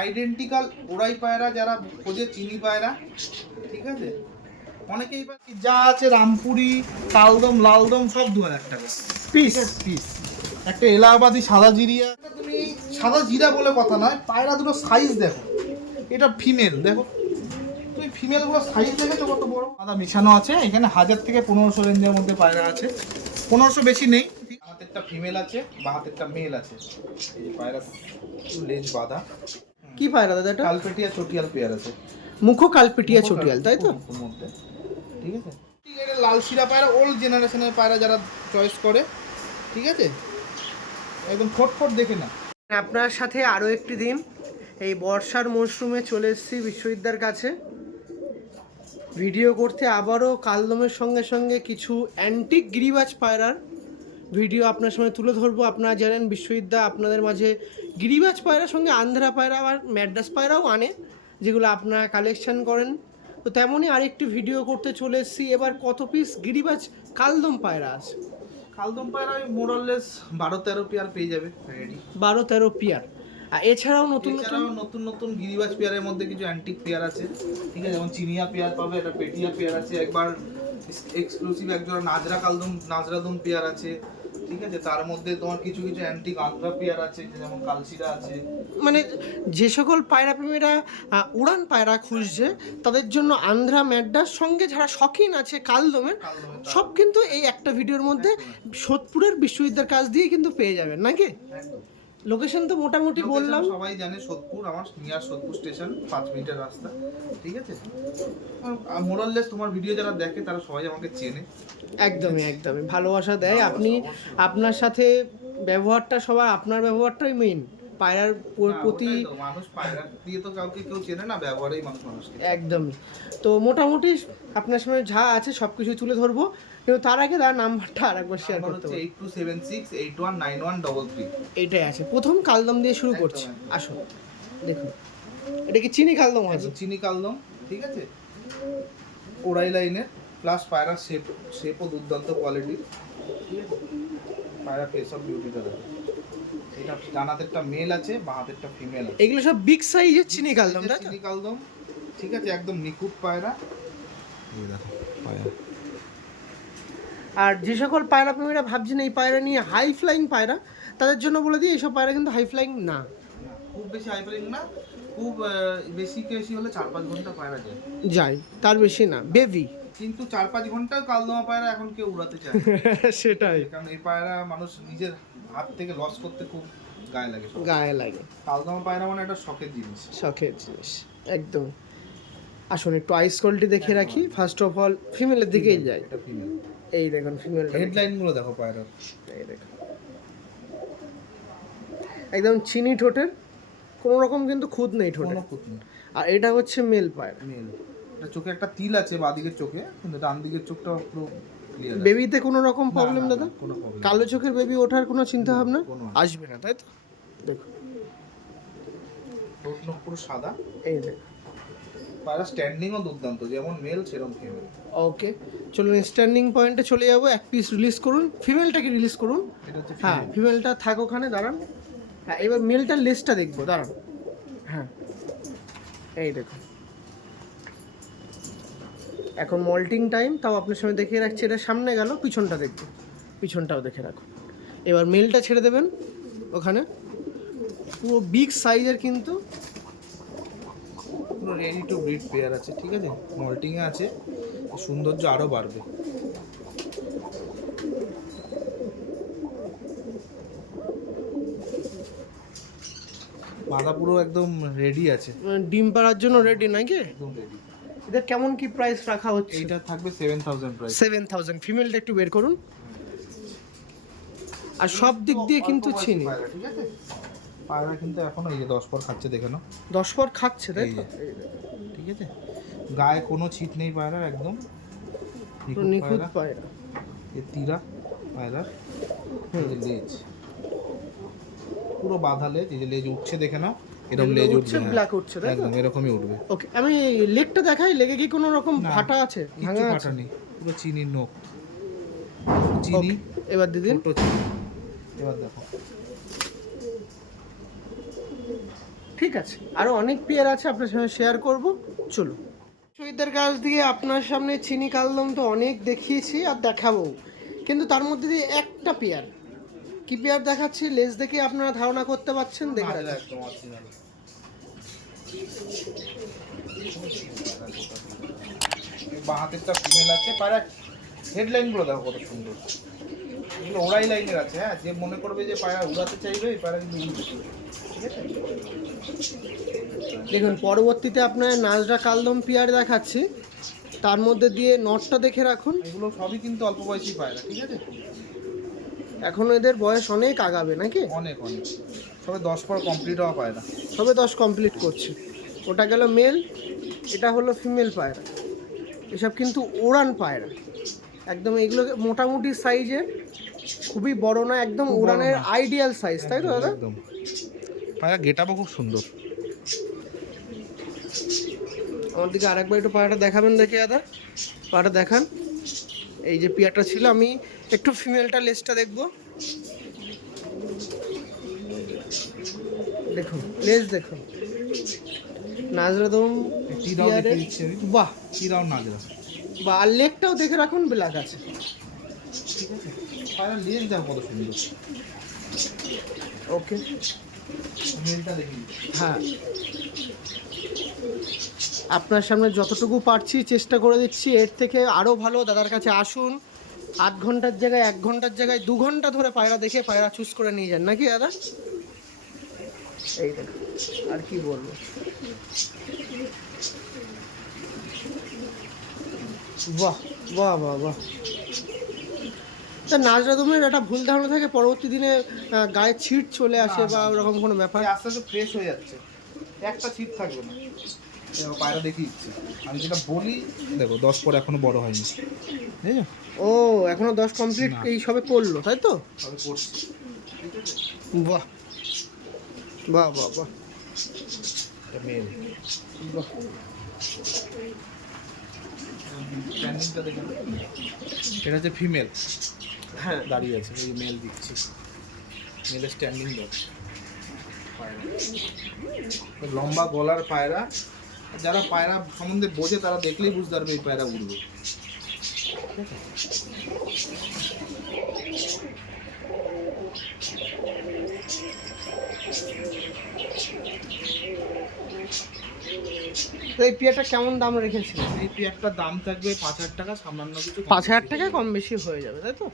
Identical ওরাই পায়রা যারা খোঁজে চিনি পায়রা, ঠিক আছে। অনেকেই যা আছে রামপুরি, কালদম, লালদম সব 2000 টাকা পিস পিস। একটা এলাহাবাদি সাদা জিরিয়া, তুমি সাদা জিরা বলে কথা নয়, পায়রা দুটো সাইজ দেখো, এটা ফিমেল দেখো, তুমি ফিমেলগুলো সাইজ দেখেছো কত বড়। আদা মেশানো আছে এখানে, 1000 থেকে 1500 রেঞ্জের মধ্যে পায়রা আছে, 1500 বেশি নেই। হাতেরটা ফিমেল আছে, বা হাতেরটা মেল আছে। এই পায়রা লেজ বাঁধা। কি পায়রা দাদা এটা? কালপেটিয়া চটিয়াল পেয়ার আছে, মুখো কালপেটিয়া চটিয়াল, তাই তো? মধ্যে ঠিক আছে। এটা লাল শিরা পায়রা, ওল্ড জেনারেশনের পায়রা যারা চয়েস করে, ঠিক আছে, একদম ফট দেখে না। আপনার সাথে আরও একটি দিন এই বর্ষার মরশুমে চলে এসেছি বিশ্ববিদ্যার কাছে ভিডিও করতে। আবারও কালদমের সঙ্গে সঙ্গে কিছু অ্যান্টিক গিরিবাজ পায়রার ভিডিও আপনার সামনে তুলে ধরবো। আপনারা জানেন বিশ্ববিদ্যা আপনাদের মাঝে গিরিবাজ পায়রার সঙ্গে আন্ধ্রা পায়রা আর ম্যাড্রাস পায়রাও আনে, যেগুলো আপনারা কালেকশন করেন। তো তেমনই আরেকটি ভিডিও করতে চলে এসেছি। এবার কত পিস গিরিবাজ কালদম পায়রা আছে? কালদম পায়রা মোরাললেস 12-13 পেয়ার পেয়ে যাবে রেডি, 12-13 পেয়ার। আর এছাড়াও নতুন গিরিবাজ পেয়ারের মধ্যে কিছু অ্যান্টিক পেয়ার আছে, ঠিক আছে, যেমন চিনিয়া পেয়ার পাবে, একটা পেটিয়া পেয়ার আছে, একবার এক্সক্লুসিভ একজোড়া নাজরা কালদম নাজরাদম পেয়ার আছে, ঠিক আছে। তার মধ্যে তোমার কিছু অ্যান্টিক আন্ধ্রা পেয়ার আছে, যেমন কালশিরা আছে। মানে যে সকল পায়রা প্রেমীরা উড়ান পায়রা খুঁজছে তাদের জন্য আন্ধ্রা ম্যাড্রাস সঙ্গে যারা শখিন আছে কালদমের, সব কিন্তু এই একটা ভিডিওর মধ্যে সোদপুরের বিশ্ববিদ্যার কাছ দিয়ে কিন্তু পেয়ে যাবেন নাকি? লোকেশন তো মোটামুটি বললাম, সবাই জানে সোদপুর, আমার নিয়ার সোদপুর স্টেশন, 5 মিনিটের রাস্তা, ঠিক আছে। মোরাললেস তোমার ভিডিও যারা দেখে তারা সবাই আমাকে চেনে। একদমই ভালোবাসা দেয়। আপনি আপনার সাথে ব্যবহারটা, সবাই আপনার ব্যবহারটাই মেইন পায়রার প্রতি। মানুষ পায়রা দিয়ে তো কাউকে কেউ চেনে না, ব্যবহারেই মানুষ মানুষকে। একদমই। তো মোটামুটি আপনার সামনে যা আছে সব কিছু তুলে ধরবো, কিন্তু তার আগে তার নাম্বারটা আরেকবার শেয়ার করতে হবে। 8276819133 এইটাই আছে। প্রথম কালদম দিয়ে শুরু করছি, আসুন দেখুন। এটা কি চিনি কালদম আছে? চিনি কালদম, ঠিক আছে, ওড়াই লাইনের, প্লাস পায়রা শেপও দুর্দান্ত কোয়ালিটির, ঠিক আছে। পায়রা ফেস অফ বিউটিটা দেখো, এটা ডানাতেরটা মেল আছে, বাঁহাতেরটা ফিমেল আছে। এগুলো সব বিগ সাইজের চিনি কালদম, তাই তো? চিনি কালদম, ঠিক আছে, একদম নিখুঁত পায়রা। এই দেখো পায়রা। আর যে সকল পায়রা প্রেমীরা ভাবছেন এই পায়রা নিয়ে হাই ফ্লাইং পায়রা, তাদের জন্য বলে দিই এইসব পায়রা কিন্তু হাই ফ্লাইং না, খুব বেশি হাই ফ্লাইং না, খুব বেশি হলে 4-5 ঘন্টা পায়রা যায়, তার বেশি না, বেবি। কিন্তু 4-5 ঘন্টা কালদমা পায়রা এখন কেউ উড়াতে চায় সেটাই, কারণ এই পায়রা মানুষ নিজের হাত থেকে লস করতে খুব গায়ে লাগে। কালদমা পায়রা মানে একটা শখের জিনিস, একদম। আসুন একটু আইস কোয়ালিটি দেখে রাখি। ফার্স্ট অফ অল ফিমেলের দিকেই যাই। এটা ফিমেল। এই দেখুন ফিমেল হেডলাইন গুলো দেখো পায়রার, এই দেখুন একদম চিনি ঠোঁটের, কোনো রকম কিন্তু খুদ নেই ঠোঁটে। আর এটা হচ্ছে মেল পায়রা। এটা চোখে একটা তিল আছে বাঁদিকের চোখে, কিন্তু ডান দিকের চোখটা পুরো ক্লিয়ার। বেবিতে কোনো রকম প্রবলেম দাদা? কোনো প্রবলেম, কালো চোখের বেবি ওঠার কোনো চিন্তা ভাবনা আসবে না, তাই তো? দেখুন ঠোঁট নখ পুরো সাদা। এই দেখুন পায়রা স্ট্যান্ডিংও দুর্দান্ত, যেমন মেল সেরকম ফিমেল। ওকে, চলুন স্ট্যান্ডিং পয়েন্টে চলে যাবো। এক পিস রিলিজ করুন, ফিমেলটাকে রিলিজ করুন। হ্যাঁ ফিমেলটা থাক ওখানে, দাঁড়ান। হ্যাঁ এবার মেলটার লেজটা দেখবো, দাঁড়ান। হ্যাঁ এই দেখুন, এখন মল্টিং টাইম, তাও আপনার সঙ্গে দেখিয়ে রাখছি। এটা সামনে গেল, পিছনটা দেখবো, পিছনটাও দেখে রাখুন। এবার মেলটা ছেড়ে দেবেন ওখানে, পুরো বিগ সাইজের কিন্তু, পুরো রেডি টু ব্রিড পেয়ার আছে, ঠিক আছে, মল্টিংয়ে আছে, সৌন্দর্য আরও বাড়বে। মাদা পুরো একদম রেডি আছে, ডিম পাড়ার জন্য রেডি নাকি? একদম রেডি। এটা কেমন কি প্রাইস রাখা হচ্ছে? এটা থাকবে 7000 প্রাইস। 7000। ফিমেলটা একটু বের করুন। আর সব দিক দিয়ে কিন্তু চিনি, ঠিক আছে। পায়রা কিন্তু এখন এই যে 10 পর খাচ্ছে, দেখে নাও 10 পর খাচ্ছে, তাই তো? ঠিক আছে, গায়ে কোনো ছিট নেই পায়রার, একদম নিখুঁত পায়রা। এই তীরা পায়রার, লেজ পুরো বাঁধা লেজ, এই যে লেজ উঠছে দেখে নাও, এরকম লেজ উঠছে, ব্ল্যাক উঠছে, তাই তো? একদম এরকমই উঠবে। ওকে, আমি লেগটা দেখাই। লেগে কি কোনো রকম ফাটা আছে? কিছু ফাটা নেই, পুরো চিনির নখ, চিনি। এবার দিদিন, এবার দেখো ঠিক আছে, আরও অনেক পেয়ার আছে আপনার সঙ্গে শেয়ার করব, চলো। শহীদদের কাছ দিয়ে আপনার সামনে চিনি কালদম তো অনেক দেখিয়েছি আর দেখাবো, কিন্তু তার মধ্যে দিয়ে একটা পেয়ার, কি পেয়ার দেখাচ্ছি লেজ দেখে আপনারা ধারণা করতে পারছেন, দেখে রাখুন। একদম অরিজিনাল। বাঁ হাতেরটা ফিমেল আছে, পায়রা হেডলাইন গুলো দেখো কত সুন্দর, এগুলো ওড়াই লাইনের আছে। হ্যাঁ, যে মনে করবে যে পায়রা উড়াতে চাইবে এই পায়রা কিন্তু উড়বে, ঠিক আছে। দেখুন পরবর্তীতে আপনার নাজরা কালদম পেয়ার দেখাচ্ছি, তার মধ্যে দিয়ে নটটা দেখে রাখুন। এগুলো সবই কিন্তু অল্প বয়সী পায়রা, ঠিক আছে। এখন এদের বয়স অনেক আগাবে নাকি? অনেক অনেক, সবে 10 পর কমপ্লিট হওয়া পায়রা। সবে 10 কমপ্লিট করছে। ওটা গেল মেল, এটা হলো ফিমেল পায়রা। এসব কিন্তু ওড়ান পায়রা একদম, এগুলো মোটামুটি সাইজের, খুবই বড় না, একদম ওড়ানের আইডিয়াল সাইজ, তাই তো দাদা? একদম, পায়রা গেটআপও খুব সুন্দর। আমার দিকে আরেকবার একটু পায়রাটা দেখাবেন, দেখে দাদা পায়রাটা দেখান। এই যে পেয়ারটা ছিল, আমি একটু ফিমেলটা লেজটা দেখবো। দেখুন লেজ দেখুন, নাজরা দম টিরাও দেখে দিচ্ছি আমি, বাহ, টিরাও নাজরা, বা আর লেগটাও দেখে রাখুন, ব্ল্যাক আছে, ঠিক আছে। পায়রা লেজ দেখো কত সুন্দর। ওকে, মেলটা দেখি। হ্যাঁ আপনার সামনে যতটুকু পারছি চেষ্টা করে দিচ্ছি, এর থেকে আরও ভালো দাদার কাছে আসুন। 8 ঘন্টার জায়গায় 1 ঘন্টার জায়গায় 2 ঘন্টা ধরে পায়রা দেখে পায়রা চুজ করে নিয়ে যান, নাকি দাদা? এই দেখুন, আর কি বলবো, বাহ বাহ বাহ বাহ। তা নাজরা দমের একটা ভুল ধারণা থাকে পরবর্তী দিনে গায়ে ছিট চলে আসে বা ওরকম কোনো ব্যাপার? আস্তে আস্তে ফ্রেশ হয়ে যাচ্ছে, একটা ছিট থাকবে না। দেখো পায়রা দেখি দিচ্ছে, আমি যেটা বলি দেখো 10 পর এখনো বড় হয়নি, বুঝছো? ও এখনো 10 কমপ্লিট এই সবে করলো, তাই তো? তবে করছি, ঠিক আছে। বাহ বাহ বাহ বাহ এটা মেল, বাহ। স্ট্যান্ডিংটা দেখে, এটা হচ্ছে ফিমেল, হ্যাঁ দাঁড়িয়ে আছে, এই মেল দিচ্ছি, মেলের স্ট্যান্ডিং দেখ, পায়রা লম্বা গলার পায়রা। যারা পায়রা সম্বন্ধে বোঝে তারা দেখলেই বুঝতে পারবে এই পায়রা উড়বে। তো এই পেয়ারটা কেমন দাম রেখেছিলেন? এই পেয়ারটার দাম থাকবে 5,000 টাকা, সামান্য কিছু 5,000 টাকা কম বেশি হয়ে যাবে, তাই তো?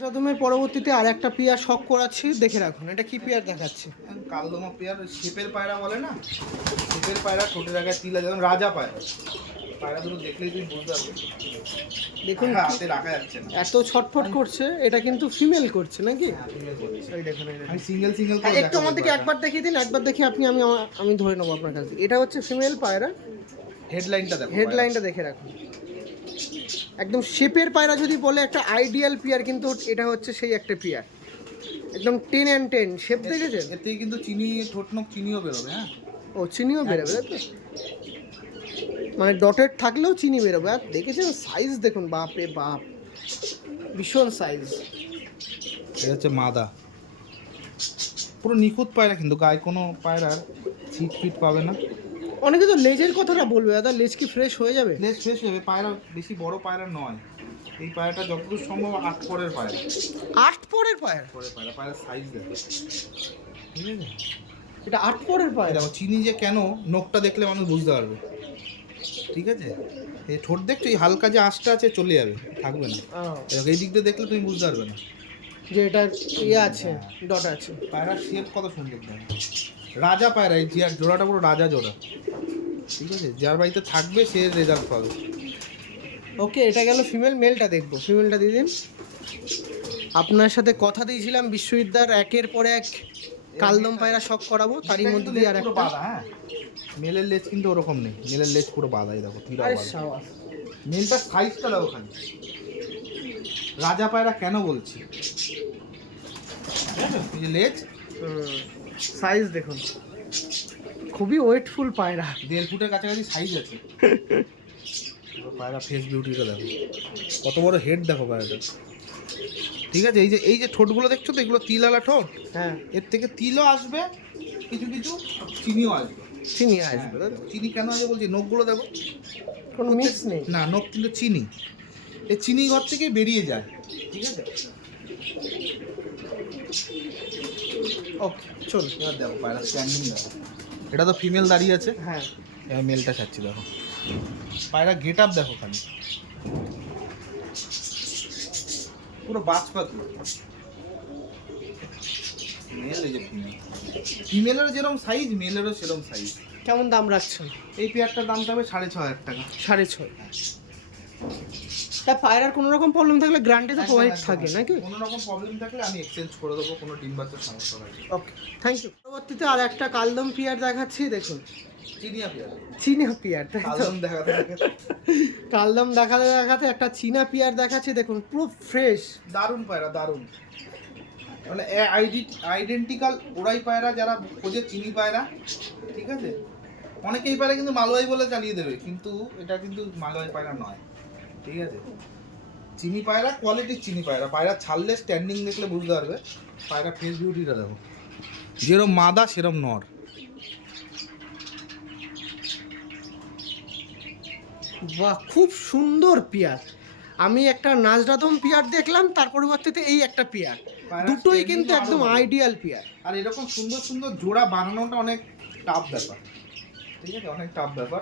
প্রথমের পরবর্তীতে আর একটা পেয়ার শখ করাচ্ছি, দেখে রাখুন। এটা কি পেয়ার দেখাচ্ছি? কালদমা পেয়ার, শেপের পায়রা বলে না, শেপের পায়রা, ঠোঁটের জায়গায় তিলা, যেমন রাজা পায়রা। পায়রা দুটো দেখলেই তুমি বুঝতে পারবে, দেখুন হাতে রাখা যাচ্ছে না, এত ছটফট করছে, এটা কিন্তু ফিমেল করছে নাকি? এই দেখুন, এই দেখুন। আমি সিঙ্গেল সিঙ্গেল হ্যাঁ, একটু আমাদেরকে একবার দেখিয়ে দিন, একবার দেখে আপনি আমি ধরে নেবো আপনার কাছে। এটা হচ্ছে ফিমেল পায়রা, হেডলাইনটা দেখো, হেডলাইনটা দেখে রাখুন। একদম শেপের পায়রা যদি বলে একটা আইডিয়াল পেয়ার, কিন্তু এটা হচ্ছে সেই একটা পেয়ার, একদম 10 and 10 শেপ দেখেছেন? এর থেকে কিন্তু চিনি, ঠোঁট নখ চিনিও বেরোবে। হ্যাঁ, ও চিনিও বেরোবে, তাই তো? মানে ডটেড থাকলেও চিনি বেরোবে। আর দেখেছেন সাইজ দেখুন, বাপ রে বাপ, ভীষণ সাইজ। এটা হচ্ছে মাদা, পুরো নিখুঁত পায়রা, কিন্তু গায়ে কোনো পায়রার ছিট ফিট পাবে না। অনেকে তো লেজের কথাটা বলবে, দাদা লেজ কি ফ্রেশ হয়ে যাবে? লেজ ফ্রেশ হবে, পায়রা বেশি বড় পায়রা নয়, এই পায়রাটা যতদূর সম্ভব 8 পরের পায়রা, 8 পরের পায়রা? পায়রার সাইজ দেখো, ঠিক আছে। এটা 8 পরের এই পায়রা? দেখো চিনি যে কেন, নখটা দেখলে মানুষ বুঝতে পারবে, ঠিক আছে। এই ঠোঁট দেখছো, এই হালকা যে আঁশটা আছে চলে যাবে, থাকবে না। দেখো এই দিক দিয়ে দেখলে তুমি বুঝতে পারবে না যে এটা ইয়ে আছে, ডট আছে। পায়রার শেপ কত সুন্দর দেখো, রাজা পায়রা, এই জোড়াটা পুরো রাজা জোড়া, ঠিক আছে। যার বাড়িতে থাকবে সে রেজাল্ট পাবে। ওকে, এটা গেল ফিমেল। মেলটা দেখবো, ফিমেলটা দিয়ে দিন। আপনার সাথে কথা দিয়েছিলাম বিশ্ববিদ্যার একের পর এক কালদম পায়রা শখ করাবো, তারই মধ্যে দিয়ে আর একটা। হ্যাঁ, মেলের লেজ কিন্তু ওরকম নেই, মেলের লেজ পুরো বাঁধাই দেখো, তিরা আরে বাঁধা। সাবাস, মেলটার সাইজটা দেখো খালি, রাজা পায়রা কেন বলছি, এই যে লেজ, সাইজ দেখুন, খুবই ওয়েটফুল পায়রা। 1.5 ফুটের কাছাকাছি সাইজ আছে। পায়রা ফেস বিউটিটা দেখো, কত বড় হেড দেখো পায়রাটা, ঠিক আছে। এই যে ঠোঁটগুলো দেখছো তো, এগুলো তিলালা ঠোঁট, হ্যাঁ, এর থেকে তিলও আসবে, কিছু কিছু চিনিও আসবে। চিনি আসবে, তাই তো? চিনি কেন আসবে বলছি, নখগুলো দেখো, কোনো মিক্স নেই। না নখ কিন্তু চিনি, এই চিনি ঘর থেকে বেরিয়ে যায়, ঠিক আছে। ওকে চল। এবার দেখো পায়রা স্ট্যান্ডিং দেখো, এটা তো ফিমেল দাঁড়িয়ে আছে, হ্যাঁ, এবার মেলটা ছাড়ছি দেখো, পায়রা গেট আপ দেখো খালি, পুরো বাজ পাখি। মেল এই যে ফিমেল, ফিমেলেরও যেরকম সাইজ মেলেরও সেরকম সাইজ। কেমন দাম রাখছেন? এই পেয়ারটার দামটা হবে 6,500 টাকা। 6.5। তা পায়রার কোনো রকম প্রবলেম থাকলে গ্যারান্টি তো প্রোভাইড থাকে নাকি? কোনো রকম প্রবলেম থাকলে আমি এক্সচেঞ্জ করে দেবো, কোনো ডিম বাচ্চার সমস্যা হবে। ওকে, থ্যাংক ইউ। পরবর্তীতে আর একটা কালদম পিয়ার দেখাচ্ছি, দেখুন। চিনিয়া পেয়ার, চীনা পিয়ার, তাই তো? কালদম দেখাতে থাকে, কালদম দেখাতে দেখাতে একটা চীনা পিয়ার দেখাচ্ছি, দেখুন পুরো ফ্রেশ। দারুণ পায়রা, দারুণ, মানে আইডেন্টিক্যাল ওরাই পায়রা যারা খোঁজে চিনি পায়রা, ঠিক আছে। অনেকেই পায়রা কিন্তু মালওয়াই বলে চালিয়ে দেবে, কিন্তু এটা কিন্তু মালওয়াই পায়রা নয়, ঠিক আছে। চিনি পায়রা, কোয়ালিটির চিনি পায়রা, পায়রা ছাড়লে স্ট্যান্ডিং দেখলে বুঝতে পারবে। পায়রা ফেস বিউটিটা দেখো, যেরম মাদা সেরম নর। বাহ, খুব সুন্দর পিয়ার। আমি একটা নাজরাদম পিয়ার দেখলাম, তার পরিবর্তে এই একটা পিয়ার, পায়রা দুটোই standing কিন্তু আরো একদম ভালো। Ideal peer. আর এরকম সুন্দর সুন্দর জোড়া বানানোটা অনেক টাফ ব্যাপার, ঠিক আছে, অনেক টাফ ব্যাপার।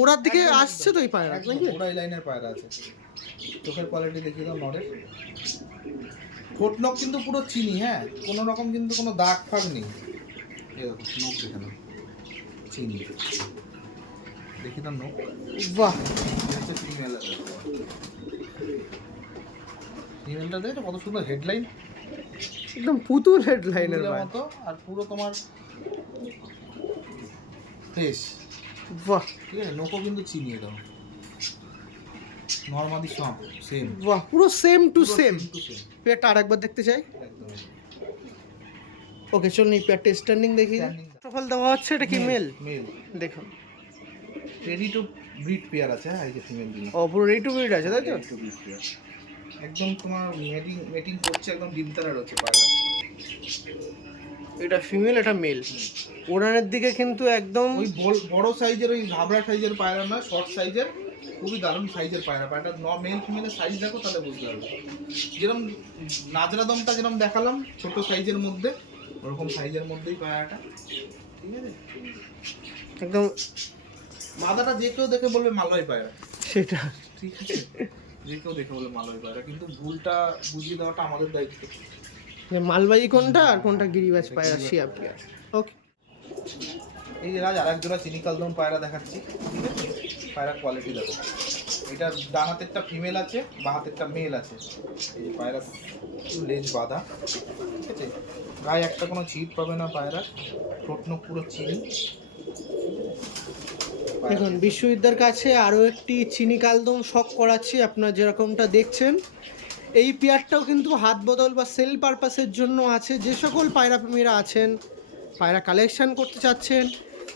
ওরার দিকে একদম, আসছে তো এই পায়রা একদম নাকি? ওরাই লাইনের পায়রা আছে। চোখের কোয়ালিটি দেখিয়ে দাও নরের, ঠোঁট নখ কিন্তু পুরো চিনি, হ্যাঁ, কোনো রকম কিন্তু কোনো দাগ ফাগ নেই। এই দেখো নখ দেখে নাও, চিনি, দেখি দাও নখ। বাহ, ফিমেলটা দেখো কত সুন্দর হেডলাইন, একদম পুতুল হেডলাইনের মতো, আর পুরো তোমার ফ্রেশ, বাহ ঠিক আছে। নখও কিন্তু চিনিয়ে দাও, নর্মালি সব সেম, বাহ, পুরো same to same. To same, পেয়ারটা আরেকবার দেখতে চাই। একদম। ওকে চলুন, এই পেয়ারটা স্ট্যান্ডিং দেখি। Standing সফল দেওয়া হচ্ছে, এটা কি মেল? মেল, দেখুন, রেডি টু ব্রিড পেয়ার আছে, হ্যাঁ, এই যে ফিমেল গুলো ও পুরো রেডি টু ব্রিড আছে, তাই তো? Ready to breed pair। একদম তোমার মেটিং করছে, একদম ডিম তারার হচ্ছে পায়রা। এটা ফিমেল, এটা মেল। ওড়ানের দিকে কিন্তু একদম ওই বড় সাইজের, ওই ঘাবড়া সাইজের পায়রা না, শর্ট সাইজের, খুবই দারুণ সাইজের পায়রা। পায়রাটা মেল ফিমেলের সাইজ দেখো, তাহলে বুঝতে পারবে। যেরকম নাজরা দমটা যেরকম দেখালাম ছোট সাইজের মধ্যে, ওরকম সাইজের মধ্যেই পায়রাটা, ঠিক আছে। একদম মাদাটা যে কেউ দেখে বলবে মালয় পায়রা, সেটা। ঠিক আছে, যে কেউ দেখে বলবে মালয় পায়রা, কিন্তু ভুলটা বুঝিয়ে দেওয়াটা আমাদের দায়িত্ব। যে মালবাহী কোনটা আর কোনটা গিরিবাজ পায়রা, শিয়া পেয়ার। ওকে, এই যে রাজ আরেক জোড়া চিনি কালদম পায়রা দেখাচ্ছি, ঠিক আছে। পায়রা কোয়ালিটি দেখো, এটা ডান হাতেরটা ফিমেল আছে, বা হাতেরটা মেল আছে। এই যে পায়রা লেজ বাঁধা, ঠিক আছে, গায়ে একটা কোনো ছিট পাবে না পায়রা, ঠোঁট নখ পুরো চিনি। দেখুন বিশ্ববিদ্যার কাছে আরও একটি চিনি কালদম শখ করাচ্ছি, আপনারা যেরকমটা দেখছেন। এই পেয়ারটাও কিন্তু হাত বদল বা সেল পারপাসের জন্য আছে। যে সকল পায়রা প্রেমীরা আছেন, পায়রা কালেকশন করতে চাচ্ছেন,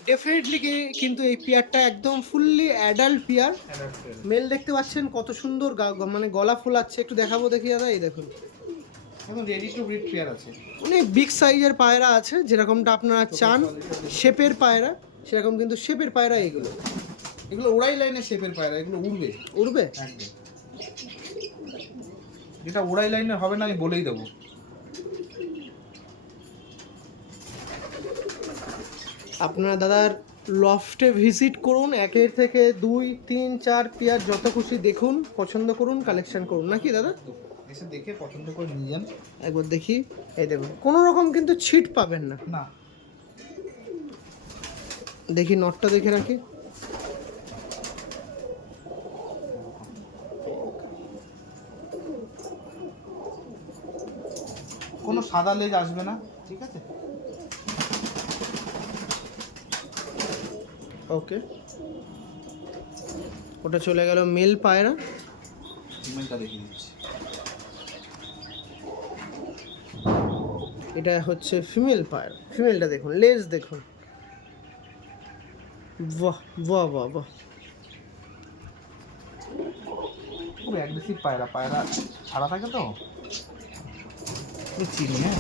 ডেফিনেটলি কিন্তু এই পেয়ারটা একদম ফুললি অ্যাডাল্ট পেয়ার। মেল দেখতে পাচ্ছেন কত সুন্দর মানে গলা ফুলাচ্ছে, একটু দেখাবো, দেখি দাদা, এই দেখুন একদম রেডি টু ব্রিড পেয়ার আছে। অনেক বিগ সাইজের পায়রা আছে, যেরকমটা আপনারা চান শেপের পায়রা, সেরকম কিন্তু শেপের পায়রা এগুলো। এগুলো ওড়াই লাইনের শেপের পায়রা, এগুলো উড়বে, উড়বে একদম। যেটা ওড়াই লাইনের হবে না আমি বলেই দেবো। আপনারা দাদার লফটে ভিজিট করুন, 1 থেকে 2, 3, 4 পেয়ার যত খুশি দেখুন, পছন্দ করুন, কালেকশন করুন, নাকি দাদা? এসে দেখে পছন্দ করে নিয়ে যান। একবার দেখি, এই দেখুন কোনো রকম কিন্তু ছিট পাবেন না। না, দেখি নটটা দেখে রাখি, কোনো সাদা লেজ আসবে না, ঠিক আছে। ওকে, ওটা চলে গেল মেল পায়রা। ফিমেলটা দেখিয়ে দিচ্ছি, এটা হচ্ছে ফিমেল পায়রা। ফিমেলটা দেখুন, লেজ দেখুন, বাহ বাহ বাহ বাহ, খুব অ্যাগ্রেসিভ পায়রা, পায়রা ছাড়া থাকে তো, পুরো চিনি, হ্যাঁ।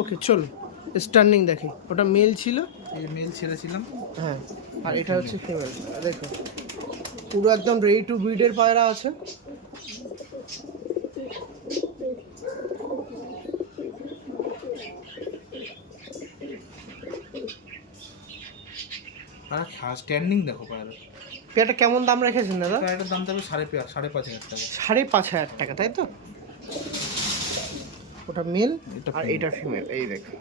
ওকে চলো স্টার্নিং দেখি, ওটা মেল ছিল। এই যে মেল ছেড়েছিলাম। হ্যাঁ, আর এটা হচ্ছে ফিমেল। দেখো পুরো একদম রেডি টু ব্রিডের পায়রা আছে। আর স্ট্যান্ডিং দেখো পায়রা। পেয়ারটা কেমন দাম রেখেছেন দাদা? পায়রাটার দাম থাকবে 5,500 টাকা। 5,500 টাকা, তাই তো? ওটা মেল এটা আর female। এটা ফিমেল, এই দেখো।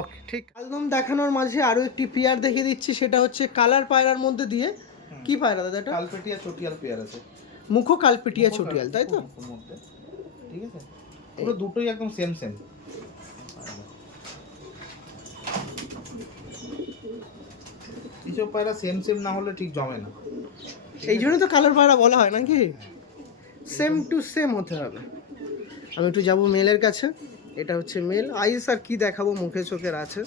ওকে ঠিক। একদম দেখানোর মাঝে আরো একটি পেয়ার দেখিয়ে দিচ্ছি, সেটা হচ্ছে কালার পায়রার মধ্যে দিয়ে। কি পায়রা দাদা এটা? কালপেটিয়া চটিয়াল পেয়ার আছে। মুখো কালপেটিয়া চটিয়াল, তাই তো? মধ্যে ঠিক আছে, পুরো দুটোই একদম সেম সেম। কিছু পায়রা সেম সেম না হলে ঠিক জমে না, এই জন্য তো কালার পায়রা বলা হয় নাকি, সেম টু সেম হতে হবে। আমি একটু যাবো মেলের কাছে। এটা হচ্ছে মেল। আইস আর কি দেখাবো, মুখে চোখের আছে।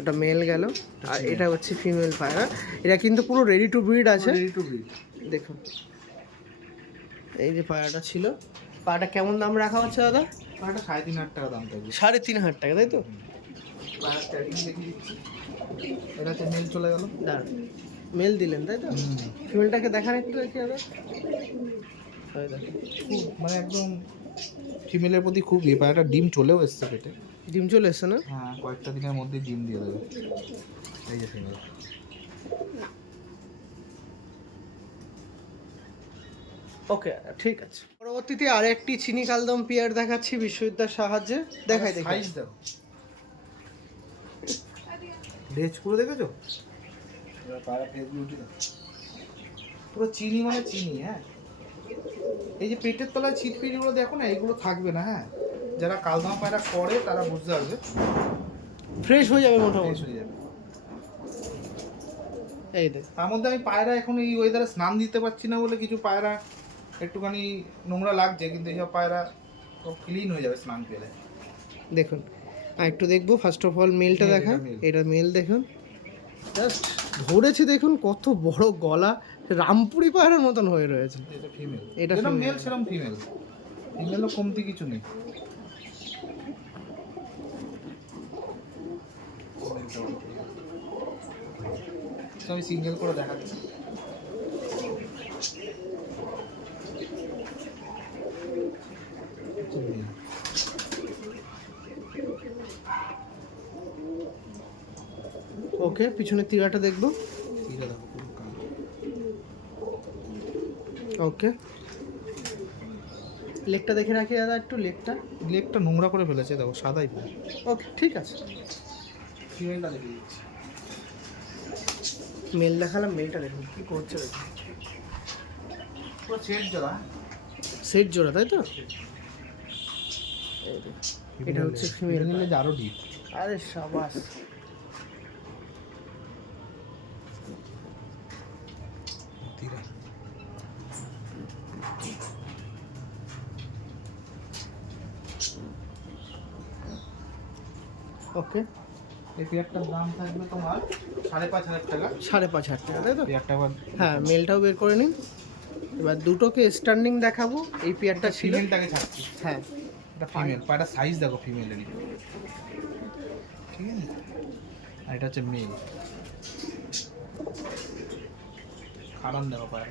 এটা মেল গেল, আর এটা হচ্ছে ফিমেল পায়রা। এটা কিন্তু পুরো রেডি টু ব্রিড আছে। Ready to breed. দেখুন এই যে পায়রাটা ছিল। পায়রাটা কেমন দাম রাখা হচ্ছে দাদা? পায়রাটা 3,500 টাকা দাম থাকবে। 3,500 টাকা, তাই তো? পায়রা স্ট্যাটিং দেখিয়ে দিচ্ছি। এটা হচ্ছে মেল চলে গেল। দাঁড়ান, মেল দিলেন তাই তো? ফিমেলটাকে দেখান একটু দেখি দাদা। ওই দেখুন, খুব মানে একদম ফিমেলের প্রতি খুব ইয়ে। পায়রাটা ডিম চলেও এসছে পেটে। ডিম চলে এসছে না? হ্যাঁ, কয়েকটা দিনের মধ্যে ডিম দিয়ে দেবে। এই যে ফিমেল। ওকে ঠিক আছে। পরবর্তীতে আরেকটি চিনি কালদম পেয়ার দেখাচ্ছি বিশ্ববিদ্যার সাহায্যে। দেখাই দেখি। সাইজ দেখো, লেজ পুরো দেখেছো? পায়রা ফেস বিউটি দেখো, পুরো চিনি মানে চিনি। হ্যাঁ, এই যে পেটের তলায় ছিটপিটিগুলো দেখো না, এইগুলো থাকবে না। হ্যাঁ, যারা কালদমা পায়রা করে তারা বুঝতে পারবে, ফ্রেশ হয়ে যাবে ফ্রেশ মোটামুটি। হয়ে যাবে। এই দেখ, তার মধ্যে আমি পায়রা এখন এই ওয়েদারে স্নান দিতে পারছি না বলে কিছু পায়রা একটুখানি নোংরা লাগছে, কিন্তু এইসব পায়রা সব ক্লিন হয়ে যাবে স্নান পেলে। দেখুন আর একটু দেখবো। ফার্স্ট অফ অল মেলটা Male, দেখা। এটা male। এটা মেল দেখুন, জাস্ট ধরেছে দেখুন, কত বড় গলা, রামপুরি পায়রার মতন হয়ে রয়েছে। এটা ফিমেল। এটা যেরকম female। মেল সেরকম ফিমেল। ফিমেলও কমতি কিছু নেই। আমি সিঙ্গেল করে দেখাচ্ছি। ওকে, পিছনের তীরাটা দেখবো। এটা দেখো পুরো কালো। ওকে, লেগটা দেখে রাখি দাদা একটু, লেগটা। লেগটা নোংরা করে ফেলেছে, দেখো সাদাই পুরো। ওকে ঠিক আছে। ফিমেলটা দেখে দিচ্ছি। মেল দেখালাম, মেলটা দেখুন কি করছে দেখুন। পুরো সেট জোড়া। সেট জোড়া, তাই তো? এই দেখুন, এটা হচ্ছে ফিমেল। নিলে যে আরো ডিপ। আরে সাবাস। ওকে, এই পেয়ারটার দাম থাকবে তোমার 5,500 টাকা। 5,500 টাকা, তাই তো? পেয়ারটা আবার হ্যাঁ, মেলটাও বের করে নিন। এবার দুটোকে স্ট্যান্ডিং দেখাবো। এই পেয়ারটা ছিল। ফিমেলটাকে ছাড়ছি। হ্যাঁ, এটা ফিমেল। পায়রার সাইজ দেখো ফিমেলেরই, ঠিক আছে? আর এটা হচ্ছে মেল। কারণ দেখো পায়রা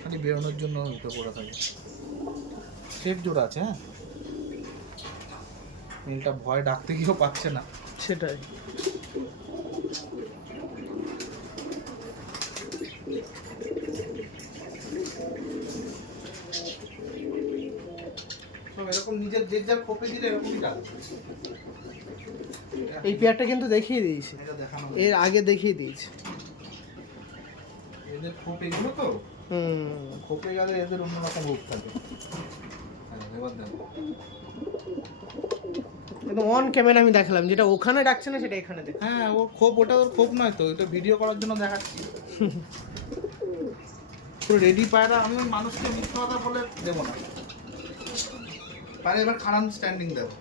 খালি বেরোনোর জন্য উঠে পড়ে থাকে। সেট জোড়া আছে। হ্যাঁ, মেলটা ভয় ডাকতে গিয়েও পাচ্ছে না। সেটাই। সব এরকম নিজের যে যার খোপে দিলে এরকমই ডাকবে। এই পেয়ারটা কিন্তু দেখিয়ে দিয়েছি, এটা দেখানো এর আগে দেখিয়ে দিয়েছি। এদের খোপ এগুলো তো, খোপে গেলে এদের অন্যরকম রূপ থাকে। হ্যাঁ, এবার দেখো একদম অন ক্যামেরা আমি দেখালাম, যেটা ওখানে ডাকছে না সেটা এখানে দেখ। হ্যাঁ, ও খোপ, ওটা ওর খোপ নয় তো, এটা ভিডিও করার জন্য দেখাচ্ছি। পুরো রেডি পায়রা। আমি ওই মানুষকে মিথ্যা কথা বলে দেবো না। পায়রা এবার খারাপ স্ট্যান্ডিং দেবো।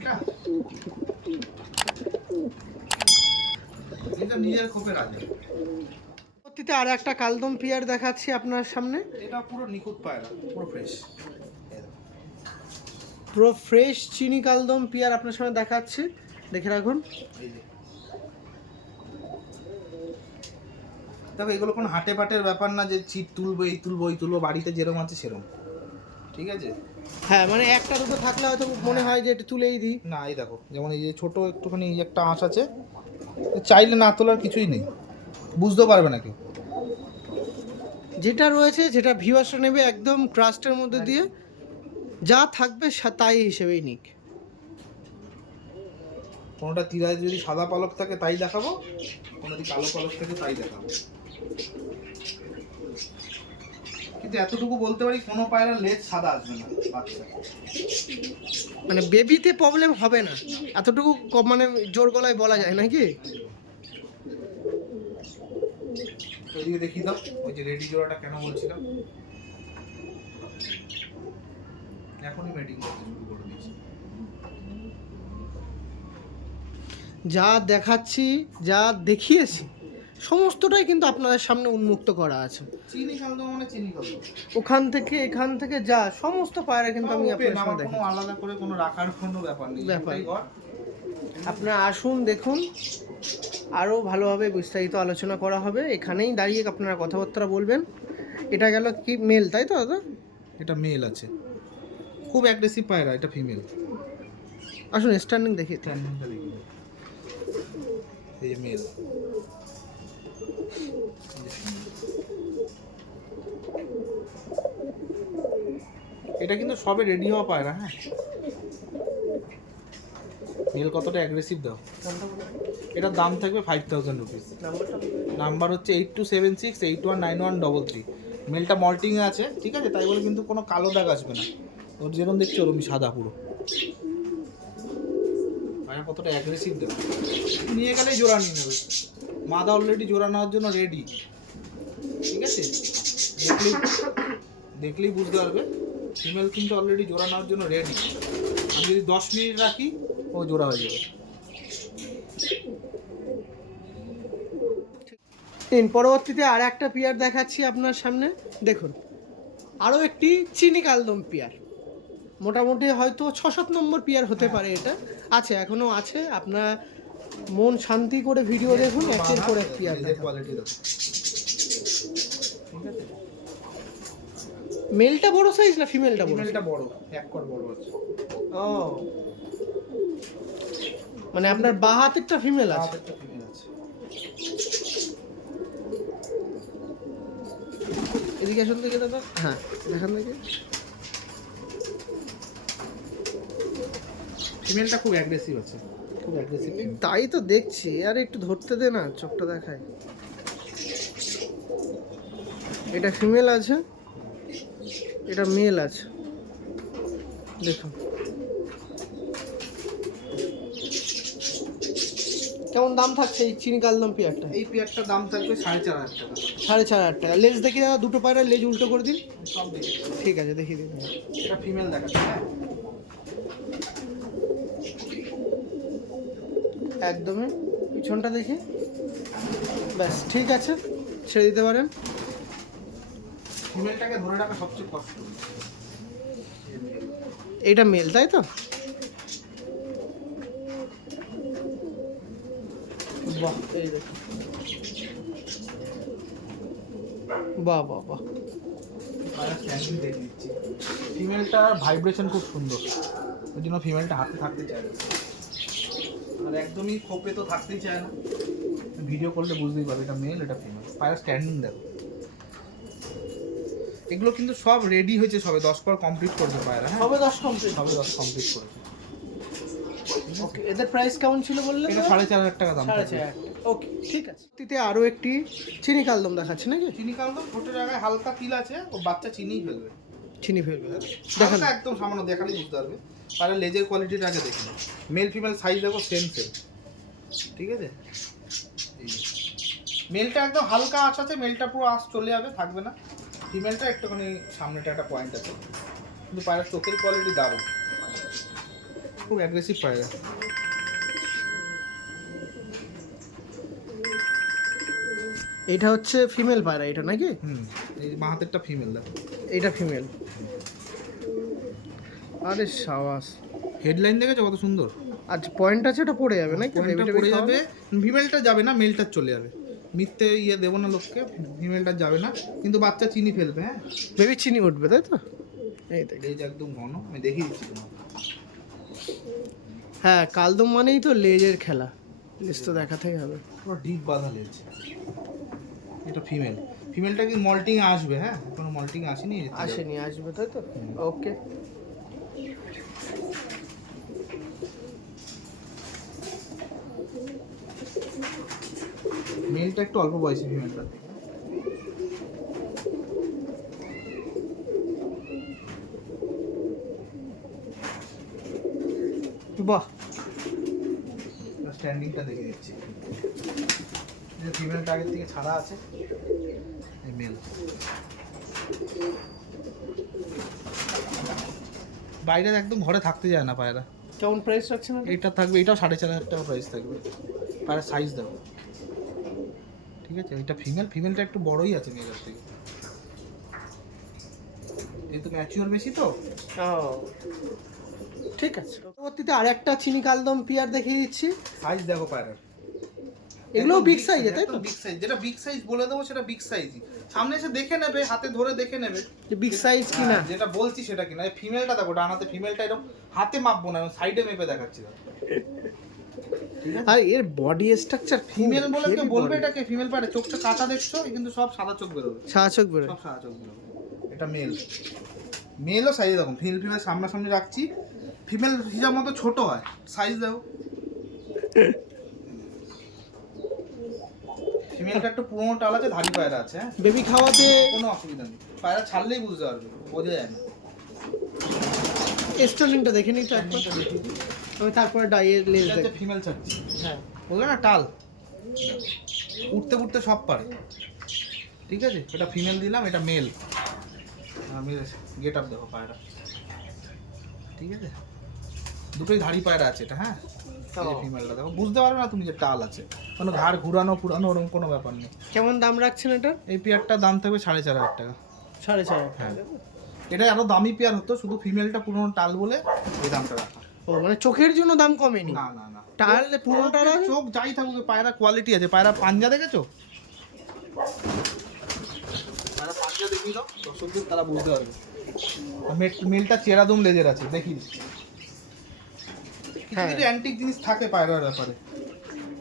ফিমেলটা এটা নিজের খোপে রাজা। পরবর্তীতে আর একটা কালদম পেয়ার দেখাচ্ছি আপনার সামনে। এটা পুরো নিখুঁত পায়রা, পুরো ফ্রেশ, পুরো ফ্রেশ চিনি কালদম পেয়ার আপনার সামনে দেখাচ্ছি, দেখে রাখুন। এই যে দেখো, এগুলো কোনো হাটে পাটের ব্যাপার না যে চিপ তুলবো, এই তুলবো, ওই তুলবো, বাড়িতে যেরকম আছে সেরকম, ঠিক আছে। হ্যাঁ, মানে একটা দুটো থাকলে হয়তো মনে হয় যে এটা তুলেই দিই। না, এই দেখো, যেমন এই যে ছোট একটুখানি এই একটা আঁশ আছে, চাইলে না তোলার কিছুই নেই, বুঝতেও পারবে না কেউ। যেটা রয়েছে, যেটা ভিউয়ার্সরা নেবে একদম ট্রাস্টের মধ্যে দিয়ে, যা থাকবে তাই হিসেবেই নিক। কোনোটা তিরায় যদি সাদা পালক থাকে তাই দেখাবো, কোনোটি কালো পালক থাকে তাই দেখাবো। কিন্তু এতটুকু বলতে পারি, কোনো পায়রার লেজ সাদা আসবে না বাচ্চা। মানে বেবিতে প্রবলেম হবে না, এতটুকু মানে জোর গলায় বলা যায় নাকি? ওইদিকে দেখিয়ে দাও, ওই যে রেডি জোড়াটা কেন বলছিলাম, এখনই মেটিং করতে শুরু করে দিয়েছি। যা দেখাচ্ছি, যা দেখিয়েছি, সমস্তটাই কিন্তু আপনাদের সামনে উন্মুক্ত করা আছে। চিনি কালদম মানে চিনি কালদম, ওখান থেকে এখান থেকে যা সমস্ত পায়রা কিন্তু আমি আপনাদের সামনে কোনো দেখাচ্ছি। আলাদা করে কোনো রাখার কোনো ব্যাপার নেই, ব্যাপার এটাই ঘর। আপনারা আসুন, দেখুন, আরও ভালোভাবে বিস্তারিত আলোচনা করা হবে। এখানেই দাঁড়িয়ে আপনারা কথাবার্তা বলবেন। এটা গেল কি মেল, তাই তো দাদা? এটা মেল আছে, খুব অ্যাগ্রেসিভ পায়রা, এটা ফিমেল। আসুন স্ট্যান্ডিং দেখি। স্ট্যান্ডিংটা দেখি, এই যে মেল, এটা কিন্তু সবে রেডি হওয়া পায়রা। হ্যাঁ, মেল কতটা অ্যাগ্রেসিভ দাও। এটার দাম থাকবে 5000 রুপিস। নাম্বার হচ্ছে 8276819133। মেলটা মল্টিংয়ে আছে, ঠিক আছে, তাই বলে কিন্তু কোনো কালো দাগ আসবে না, ওর যেরকম দেখছো ওরকমই সাদা পুরো। পায়রা কতটা অ্যাগ্রেসিভ দেবে, নিয়ে গেলেই জোড়া নিয়ে নেবে। মাদা অলরেডি জোড়া নেওয়ার জন্য রেডি, ঠিক আছে, দেখলেই বুঝতে পারবে। ফিমেল কিন্তু অলরেডি জোড়া নেওয়ার জন্য রেডি। আমি যদি 10 মিনিট রাখি, ও জোড়া হয়ে যাবে। পরবর্তীতে আর একটা পেয়ার দেখাচ্ছি আপনার সামনে, দেখুন, আরও একটি চিনি কালদম পেয়ার। মোটামুটি হয়তো 6-7 নম্বর পেয়ার হতে পারে, এটা আছে, এখনো আছে। আপনার মন শান্তি করে ভিডিও দেখুন, একের পর এক পেয়ার দেখুন। কোয়ালিটি দেখো, ঠিক আছে। মেলটা বড় সাইজ না ফিমেলটা বড়? ফিমেলটা বড়, এক কর বড় আছে। ও, মানে আপনার বাঁ হাতেরটা ফিমেল আছে। একটা ফিমেল আছে। এদিকে আসুন দেখে দাদা। হ্যাঁ, দেখান দেখে। ফিমেলটা খুব অ্যাগ্রেসিভ আছে, খুব অ্যাগ্রেসিভ। তাই তো দেখছি, আর একটু ধরতে দে না, চোখটা দেখায়। এটা ফিমেল আছে, এটা মেল আছে, দেখুন কেমন দাম থাকছে এই চিনি কালদম পেয়ারটা? এই পেয়ারটার দাম থাকবে 4500 টাকা। 4500 টাকা। লেজ দেখে দাদা, দুটো পায়রা লেজ উল্টো করে দিন। সব দেখে ঠিক আছে, দেখিয়ে দিন। এটা ফিমেল দেখাচ্ছে, হ্যাঁ, একদমই পিছনটা দেখি, ব্যাস ঠিক আছে, ছেড়ে দিতে পারেন। ফিমেলটাকে ধরে রাখা সবচেয়ে কষ্ট। এটা মেল, তাই তো? বাহ, এই দেখুন, বাহ বাহ বাহ। ফিমেলটার ভাইব্রেশন খুব সুন্দর, ওই জন্য ফিমেলটা হাতে থাকতে চায় না, আর একদমই খোপে তো থাকতেই চায় না। ভিডিও করলে বুঝতেই পারবে এটা মেল, এটা ফিমেল। পায়ের স্ট্যান্ডিং দেখো। এগুলো কিন্তু সব রেডি হয়েছে, সবে 10 পর কমপ্লিট করবে পায়রা। হ্যাঁ, সবে 10 কমপ্লিট? সবে 10 কমপ্লিট করেছে। ওকে, এদের প্রাইস কেমন ছিল বললেন? এটা 4500 টাকা দাম। 4500। ওকে, ঠিক আছে। তিতে আরও একটি চিনি কালদম দেখাচ্ছে নাকি? চিনি কালদম ছোটের জায়গায় হালকা তিল আছে, ও বাচ্চা চিনিই ফেলবে। চিনি ফেলবে, দেখেন। হালকা একদম সামান্য, দেখালেই বুঝতে পারবে। পায়রা লেজের কোয়ালিটির আগে দেখুন, মেল ফিমেল সাইজ দেখো, সেম সেম, ঠিক আছে। মেলটা একদম হালকা আঁশ আছে, মেলটা পুরো আঁশ চলে যাবে, থাকবে না। ফিমেলটা একটুখানি সামনেটা একটা পয়েন্ট আছে, কিন্তু পায়রার চোখের কোয়ালিটি দারুণ। খুব অ্যাগ্রেসিভ পায়রা। এটা হচ্ছে ফিমেল পায়রা এটা নাকি? এই মাহাতেরটা ফিমেল দেখো। এটা ফিমেল। আরে সাবাস, হেডলাইন দেখেছো কত সুন্দর। আচ্ছা পয়েন্ট আছে, এটা পড়ে যাবে নাকি? পয়েন্টটা পড়ে যাবে, ফিমেলটা যাবে না, মেলটা চলে যাবে। মিথ্যে ইয়ে দেবো না লোককে, ফিমেলটা যাবে না, কিন্তু বাচ্চা চিনি ফেলবে। হ্যাঁ বেবি চিনি উঠবে তাই তো? এই দেখ, লেজ একদম ঘন, আমি দেখিয়ে দিচ্ছি তোমাকে। হ্যাঁ কালদম মানেই তো লেজের খেলা, লেজ তো দেখাতেই হবে। পুরো ডিপ বাঁধা লেজ। এটা ফিমেল, ফিমেলটা কি মল্টিং আসবে? হ্যাঁ কোনো মল্টিং আসেনি, আসেনি, আসবে তাই তো? ওকে। মেলটা একটু অল্প বয়সী, ফিমেলটা বাহ, স্ট্যান্ডিংটা দেখে দিচ্ছি। ফিমেলটা আগের থেকে ছাড়া আছে, এই মেল। বাইরে একদম ঘরে থাকতে যায় না পায়রা। কেমন প্রাইস রাখছেন? এটা থাকবে, এটাও 4,500 টাকা প্রাইস থাকবে। পায়রা সাইজ দেখো, ঠিক আছে। এটা ফিমেল, ফিমেলটা একটু বড়ই আছে মেয়েটার থেকে, যেহেতু ম্যাচিওর বেশি তো। ঠিক আছে, পরবর্তীতে আরেকটা চিনি কালদম পিয়ার দেখিয়ে দিচ্ছি। সাইজ দেখো পায়রা, এগুলো বিগ সাইজ, তাই তো? বিগ সাইজ, যেটা বিগ সাইজ বলে দেবো সেটা বিগ সাইজই। সামনে এসে দেখে নেবে, হাতে ধরে দেখে নেবে যে বিগ সাইজ কিনা। যেটা বলছি সেটা কিনা। এই ফিমেলটা দেখো, ডানাতে ফিমেলটা এরকম হাতে মাপবো না, সাইডে মেপে দেখাচ্ছি। আর এর বডি স্ট্রাকচার ফিমেল বলে কেউ বলবে এটাকে ফিমেল পায়রা। চোখটা কাটা দেখছো, কিন্তু সব সাদা চোখ বেরোবে, সাদা চোখ বেরোবে, সব সাদা চোখ বেরোবে। এটা মেল, মেলও সাইজ দেখো। ফিমেল সামনাসামনি রাখছি, ফিমেল হিসাব মতো ছোট হয়, সাইজ দেখো। ফিমেলটা একটু পুরোনো টাল আছে, ধাড়ি পায়রা আছে। হ্যাঁ বেবি খাওয়াতে কোনো অসুবিধা নেই, পায়রা ছাড়লেই বুঝতে পারবে, বোঝা যায় না। স্টোলিংটা দেখে নিই তো একবার, আমি তারপরে ডাইয়ের লেজ এটা দেখ। হচ্ছে ফিমেল ছাড়ছি, হ্যাঁ বলবে না টাল, উঠতে উঠতে সব পারে, ঠিক আছে। এটা ফিমেল দিলাম, এটা মেল। আমি গেট আপ দেখো পায়রা, ঠিক আছে। দুটোই ধাড়ি পায়রা আছে এটা। হ্যাঁ ফিমেলটা দেখো, বুঝতে পারবে না তুমি যে টাল আছে, কোনো ঘাড় ঘুরানো পুরানো ওরকম কোনো ব্যাপার নেই। কেমন দাম রাখছেন এটা? এই পেয়ারটার দাম থাকবে 4,500 টাকা। 4,500? হ্যাঁ, এটা আরো দামি পেয়ার হতো, শুধু ফিমেলটা পুরোনো টাল বলে এই দামটা রাখা। ও মানে চোখের জন্য দাম কমেনি? না না না, টাল পুরোটা চোখ যাই থাকুক, পায়রা কোয়ালিটি আছে। পায়রা পাঞ্জা দেখেছো? পায়রা পাঞ্জা দেখিয়ে দাও দর্শকদের, তারা বুঝতে পারবে। মেলটা চেরাদম লেজের আছে, দেখিয়ে দিচ্ছি। কিছু কিছু অ্যান্টিক জিনিস থাকে পায়রার ব্যাপারে।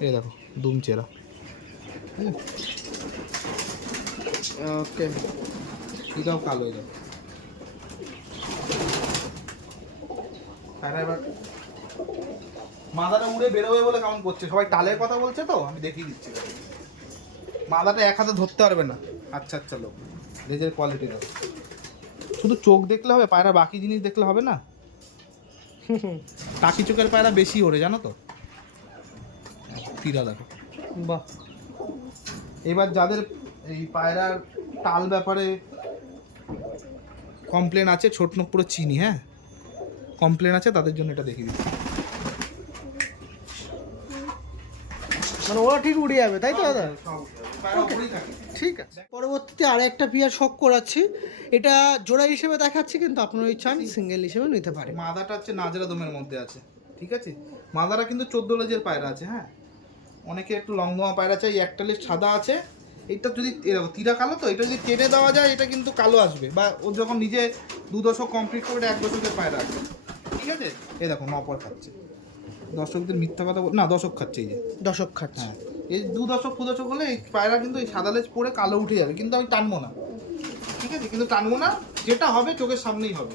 এই দেখো দুম চেরা। ওকে, এটাও কালো হয়ে যাবে পায়রা। এবার মাদাটা উড়ে বেরোবে বলে কেমন করছে, সবাই টালের কথা বলছে তো, আমি দেখিয়ে দিচ্ছি। মাদাটা এক হাতে ধরতে পারবে না। আচ্ছা আচ্ছা লোক, লেজের কোয়ালিটি দাও। শুধু চোখ দেখলে হবে, পায়রা বাকি জিনিস দেখলে হবে না। টাকি চোখের পায়রা বেশি ওড়ে, জানো তো। তীরা দেখো, বাহ। এবার যাদের এই পায়রার টাল ব্যাপারে কমপ্লেন আছে, ছোট নখ পুরো চিনি, হ্যাঁ কমপ্লেন আছে, তাদের জন্য এটা দেখিয়ে দিচ্ছি। মানে ওরা ঠিক উড়ে যাবে তাই তো দাদা? ঠিক আছে, পরবর্তীতে আর একটা পিয়ার শখ করাচ্ছি। এটা জোড়া হিসেবে দেখাচ্ছি, কিন্তু আপনারা চান সিঙ্গেল হিসেবে নিতে পারেন। মাদাটা হচ্ছে নাজরা দমের মধ্যে আছে, ঠিক আছে। মাদারা কিন্তু 14 লেজের পায়রা আছে। হ্যাঁ, অনেকে একটু লংদমা পায়রা চাই, একটা লেজ সাদা আছে। এটা যদি তীরা কালো, তো এটা যদি কেটে দেওয়া যায় এটা কিন্তু কালো আসবে, বা ও যখন নিজে 2 দশক কমপ্লিট করে 1 দশকের পায়রা আছে, ঠিক আছে। এই দেখো নপর খাচ্ছে, দর্শকদের মিথ্যা কথা না, দশক খাচ্ছে, এই যে দশক খাচ্ছে। হ্যাঁ, এই 2 দশক 2 দশক হলে এই পায়রা কিন্তু এই সাদা লেজ পরে কালো উঠে যাবে, কিন্তু আমি টানবো না, ঠিক আছে। কিন্তু টানবো না, যেটা হবে চোখের সামনেই হবে,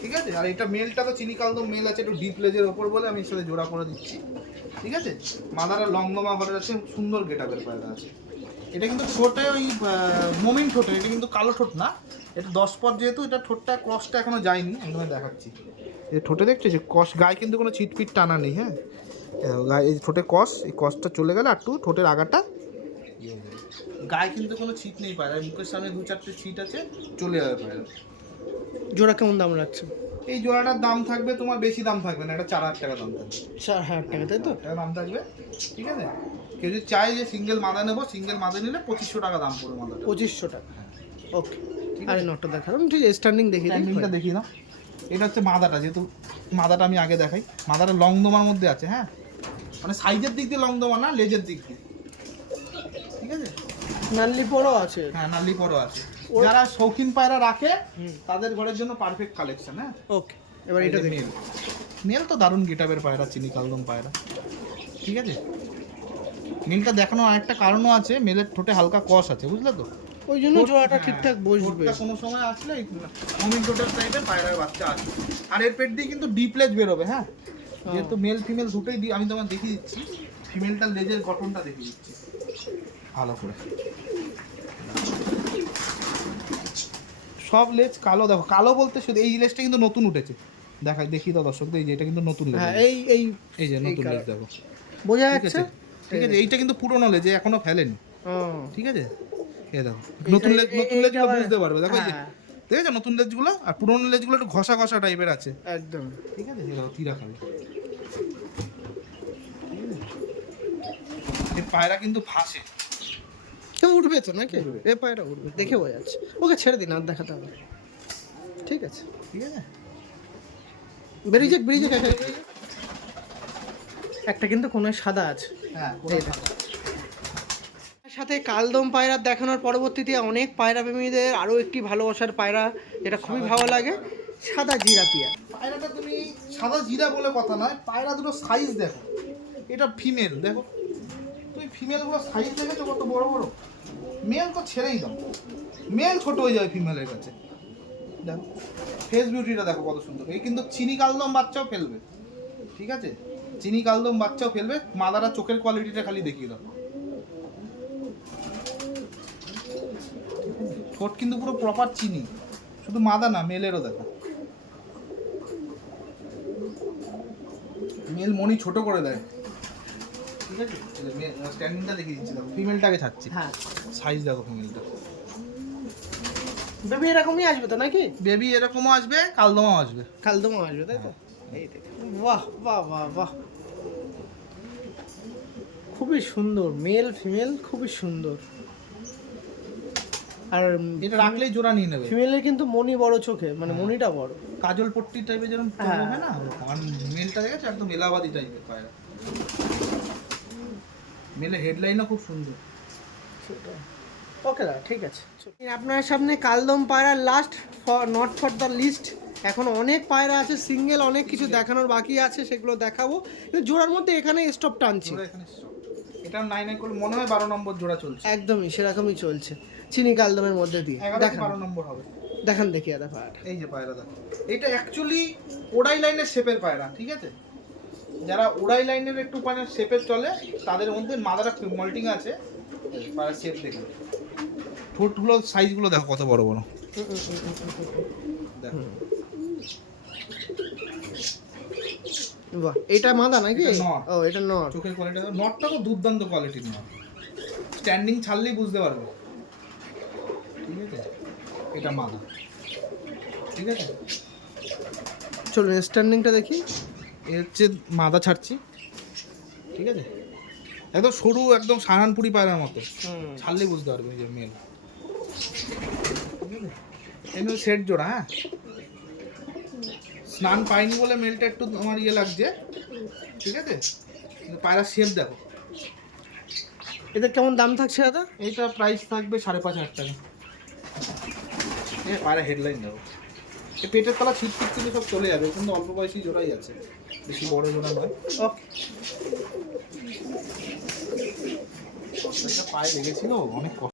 ঠিক আছে। আর এটা মেলটা তো চিনি কালদম মেল আছে, একটু ডিপ লেজের ওপর বলে আমি এর সাথে জোড়া করে দিচ্ছি, ঠিক আছে। মাদারা লংদমা ঘরের আছে, সুন্দর গেটাবের পায়রা আছে। এটা কিন্তু ঠোঁটে ওই মমিন ঠোঁটে, এটা কিন্তু কালো ঠোঁট না, এটা 10 পর, যেহেতু এটা ঠোঁটটা ক্রসটা এখনো যায়নি, একদম দেখাচ্ছি। এই ঠোঁটে দেখছো যে কষ, গায়ে কিন্তু কোনো ছিটপিট টানা নেই। হ্যাঁ, গায়ে এই ঠোঁটে কষ, এই কষটা চলে গেলে একটু ঠোঁটের আগাটা, গায়ে কিন্তু কোনো ছিট নেই পায়রা, মুখের সামনে 2-4টে ছিট আছে, চলে যাবে পায়রা। জোড়া কেমন দাম রাখছেন? এই জোড়াটার দাম থাকবে তোমার বেশি দাম থাকবে না, এটা 4,000 টাকা দাম থাকবে। 4,000 টাকা, তাই তো? টাকা দাম থাকবে, ঠিক আছে। কেউ যদি চাই যে সিঙ্গেল মাদা নেবো, সিঙ্গেল মাদা নিলে 2500 টাকা দাম পড়বে মাদাটা। 2500 টাকা, ওকে। আরে নটটা দেখালাম, ঠিক আছে, স্ট্যান্ডিং দেখি, স্ট্যান্ডিংটা দেখি না। এটা হচ্ছে মাদাটা, যেহেতু মাদাটা আমি আগে দেখাই। মাদাটা লং দোমার মধ্যে আছে, হ্যাঁ, মানে সাইজের দিক দিয়ে লং দোমা না, লেজের দিক দিয়ে, ঠিক আছে। নাল্লি পরও আছে, হ্যাঁ নাল্লি পরও আছে। যারা শৌখিন পায়রা রাখে তাদের ঘরের জন্য পারফেক্ট কালেকশন, হ্যাঁ। ওকে, এবার এটা দেখি। মেল তো দারুণ গেটাবের পায়রা, চিনি কালদম পায়রা, ঠিক আছে। মেলটা দেখানো আরেকটা কারণও আছে, মেলের ঠোঁটে হালকা কষ আছে, বুঝলে তো, ওই জন্য জোড়াটা ঠিকঠাক বসবে। ঠোঁটটা কোনো সময় আসলে অমিন টোটাল টাইপের পায়রার বাচ্চা আছে। আর এর পেট দিয়ে কিন্তু ডিপ লেজ বেরোবে, হ্যাঁ, যেহেতু মেল ফিমেল দুটোই আমি তোমার দেখিয়ে দিচ্ছি। ফিমেলটার লেজের গঠনটা দেখিয়ে দিচ্ছি ভালো করে। সব লেজ কালো, দেখো কালো বলতে শুধু এই লেজটা কিন্তু নতুন উঠেছে, দেখি তো দর্শকদের, এই যে এটা কিন্তু নতুন লেজ, হ্যাঁ, এই যে নতুন লেজ দেখো, বোঝা ঠিক যাচ্ছে, আছে, ঠিক আছে। এইটা কিন্তু পুরনো লেজ, এখনো ফেলেনি, ঠিক আছে। এই দেখো নতুন লেজগুলো বুঝতে পারবে, দেখো এই যে, ঠিক আছে, নতুন লেজগুলো আর পুরনো লেজগুলো একটু ঘষা ঘষা টাইপের আছে, একদম, ঠিক আছে। এই দেখো তিরা খালি, এই পায়রা কিন্তু ফাঁসে, উঠবে তো নাকি? এ পায়রা উঠবে, দেখে বোঝা যাচ্ছে। ওকে ছেড়ে দিন, আর দেখাতে হবে, ঠিক আছে, ঠিক আছে। বেরিয়ে যাক। একটা কিন্তু কোনো সাদা আছে, হ্যাঁ, সাথে কালদম পায়রা দেখানোর পরবর্তীতে অনেক পায়রা প্রেমীদের আরও একটি ভালোবাসার পায়রা, যেটা খুবই ভালো লাগে, সাদা জিরাপিয়া। পায়রাটা তুমি সাদা জিরা বলে কথা নয়, পায়রা দুটো সাইজ দেখো, এটা ফিমেল, দেখো তুমি ফিমেলগুলো সাইজ দেখেছো কত বড় বড়। মেল তো ছেড়েই দাও, মেল ছোট হয়ে যাবে ফিমেলের কাছে। দেখো ফেস বিউটিটা দেখো কত সুন্দর। এই কিন্তু চিনি কালদম বাচ্চাও ফেলবে, ঠিক আছে, চিনি কালদম বাচ্চাও ফেলবে। মাদারা চোখের কোয়ালিটিটা খালি দেখিয়ে দাও, ঠোঁট কিন্তু পুরো প্রপার চিনি, শুধু মাদা না, মেলেরও দেখো। মেল মনি ছোট করে দেয়, ঠিক আছে। স্ট্যান্ডিংটা দেখিয়ে দিচ্ছি, দেখো ফিমেলটাকে ছাড়ছি, হ্যাঁ, সাইজ দেখো ফিমেলটা। বেবি এরকমই আসবে তো নাকি? বেবি এরকমও আসবে, কালদমাও আসবে, কালদমও আসবে, তাই তো? এই দেখো, বাহ বাহ বাহ বাহ, খুবই সুন্দর, মেল ফিমেল খুবই সুন্দর। আর এটা রাখলেই জোড়া নিয়ে নেবে। ফিমেলের কিন্তু মনি বড় চোখে, মানে মনিটা বড়, কাজল পট্টি টাইপের যেরকম হয় না, আর মেলটা দেখেছো একদম এলাহাবাদি টাইপের পায়রা। মেলের হেডলাইনও খুব সুন্দর। ওকে দাদা, ঠিক আছে। আপনার সামনে কালদম পায়রা last, not for the list. এখন অনেক পায়রা আছে সিঙ্গেল, অনেক কিছু দেখানোর বাকি আছে, সেগুলো দেখাবো। কিন্তু জোড়ার মধ্যে এখানে স্টপ টানছি, এটা 9 করে মনে হয় 12 নম্বর জোড়া চলছে, একদমই সেরকমই চলছে চিনি কালদমের মধ্যে দিয়ে। দেখান 12 নম্বর হবে, দেখান দেখি দাদা পায়রাটা। এই যে পায়রা দেখো, এটা অ্যাকচুয়ালি ওড়াই লাইনের শেপের পায়রা, ঠিক আছে। যারা ওড়াই লাইনের একটু পায়রা শেপের চলে তাদের মধ্যে মাদারা মল্টিং আছে। পায়রা শেপ দেখে ঠোঁটগুলো সাইজগুলো দেখো কত বড় বড়, দেখো। বাহ, এটা মাদা নাকি? ও, এটা নট। চোখের কোয়ালিটি, নটটা তো দুর্দান্ত কোয়ালিটির নট, স্ট্যান্ডিং ছাড়লেই বুঝতে পারবে, ঠিক আছে। এটা মাদা, ঠিক আছে। চলুন স্ট্যান্ডিংটা দেখি। এ হচ্ছে মাদা ছাড়ছি, ঠিক আছে। একদম সরু, একদম সাহারানপুরি পায়রার মতো, ছাড়লেই বুঝতে পারবে এই যে মেল, ঠিক আছে। এমনি সেট জোড়া, হ্যাঁ। স্নান পাইনি বলে মেলটা একটু আমার ইয়ে লাগছে, ঠিক আছে। পায়রা শেপ দেখো। এদের কেমন দাম থাকছে দাদা? এইটা প্রাইস থাকবে 5,500 টাকা। পায়রা হেডলাইন দেখো, এই পেটের তলা ছিট থেকে সব চলে যাবে, কিন্তু অল্প বয়সী জোড়াই আছে, বেশি বড় জোড়া নয়। ওকে, পায়ে লেগেছিল অনেক কষ্ট।